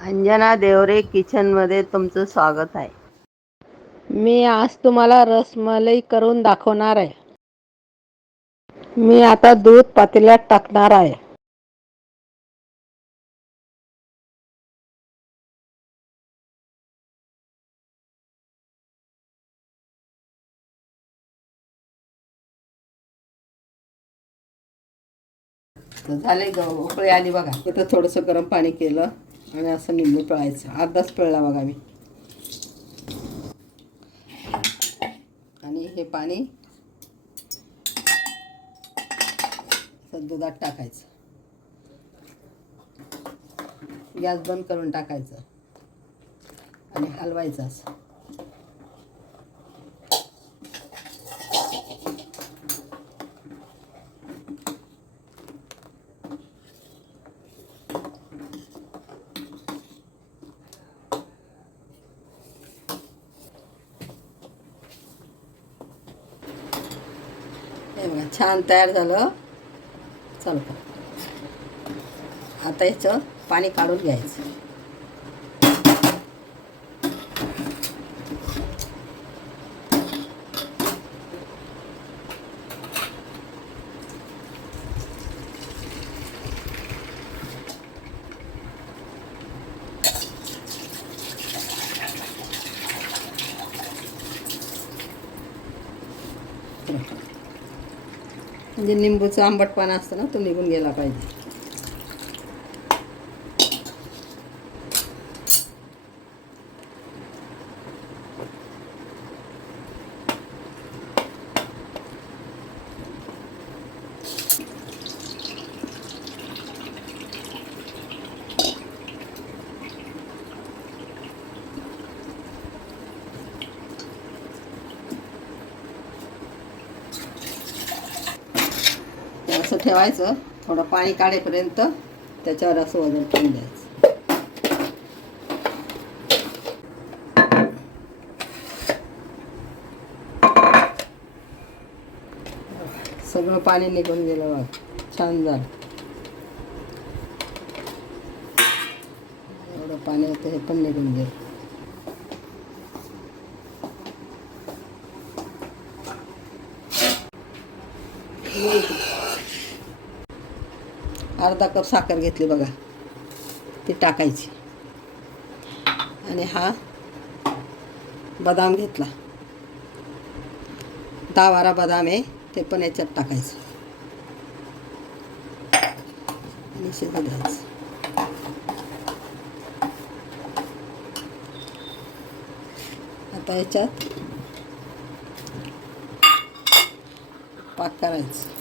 अंजना देवरे किचनमध्ये तुमचं स्वागत आहे. मी आज तुम्हाला रसमलाई करून दाखवणार आहे. मी आता दूध पातेल्यात टाकणार आहे. झाले ग उकळी आली बघा. इथं थोडंसं गरम पाणी केलं. आणि असं निंबू पिळायचं. अर्धाच पिळला बघा मी. आणि हे पाणी दुधात टाकायचं. गॅस बंद करून टाकायचं. आणि हलवायचं असं. बघा छान तयार झालं. चल आता याचं पाणी काढून घ्यायचं. म्हणजे लिंबूचं आंबटपणा असतं ना तो निघून गेला पाहिजे. असं ठेवायचं. थोडं पाणी काढेपर्यंत त्याच्यावर असं वजन ठेवून द्यायचं. सगळं पाणी निघून गेलं बघ. छान झालं. एवढं पाणी होतं हे पण निघून गेलं. अर्धा कप साखर घेतली बघा. ती टाकायची. आणि हा बदाम घेतला. दहा बारा बदाम आहे ते पण याच्यात टाकायचं. आणि शिजू द्यायचं. आता याच्यात पाक करायचं.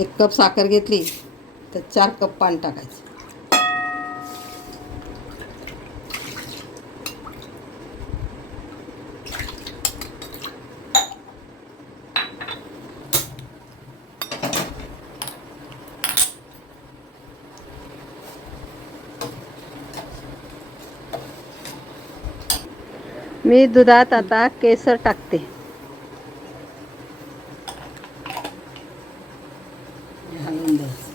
एक कप साखर घेतली तर चार कप पाणी टाकायचं. मी दुधात आता केसर टाकते हे हलवून द्यायचं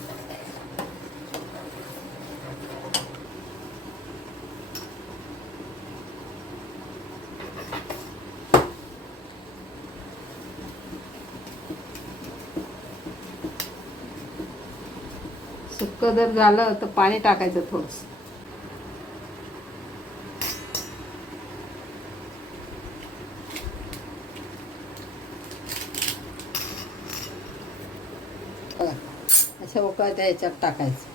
सुक्क जर झालं तर पाणी टाकायचं थोडंसं. अशा उकळत्या याच्यात टाकायचं.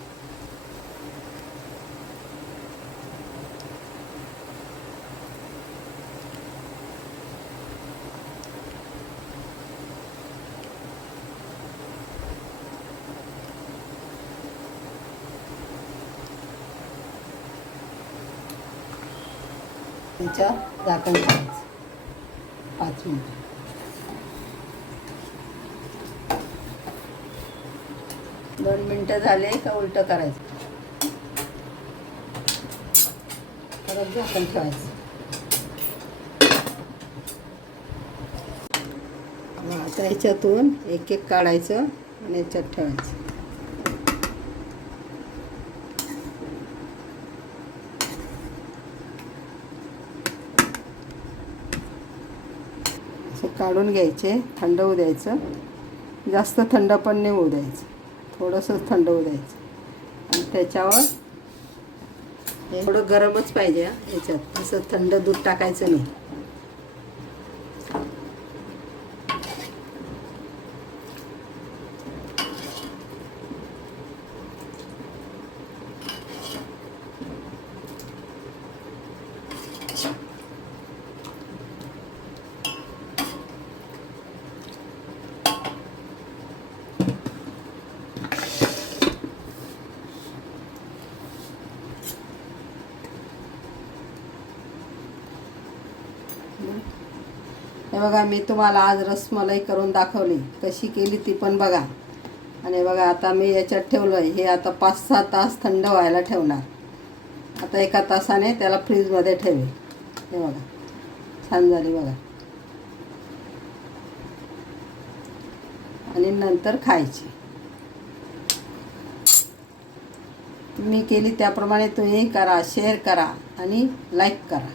त्याच्या झाकण ठेवायचं पाच मिनिट. दोन मिनटं झाले का उलटं करायचं? परत झाकण ठेवायचं. आता याच्यातून एक एक काढायचं आणि याच्यात ठेवायचं. असे काढून घ्यायचे थंड होऊ द्यायचं. जास्त थंड पण नाही होऊ द्यायचं. थोडंसं थंड होऊ द्यायचं. आणि त्याच्यावर थोडं गरमच पाहिजे याच्यात. असं थंड दूध टाकायचं नाही हे बघा मी तुम्हाला आज रसमलाई करून दाखवली. कशी केली ती पण बघा. आणि बघा आता मी याच्यात ठेवलं आहे हे आता पाच सहा तास थंड व्हायला ठेवणार. आता एका तासाने त्याला फ्रीजमध्ये ठेवे हे बघा. छान झाली बघा. आणि नंतर खायची. मी केली त्याप्रमाणे तुम्ही करा शेअर करा आणि लाईक करा.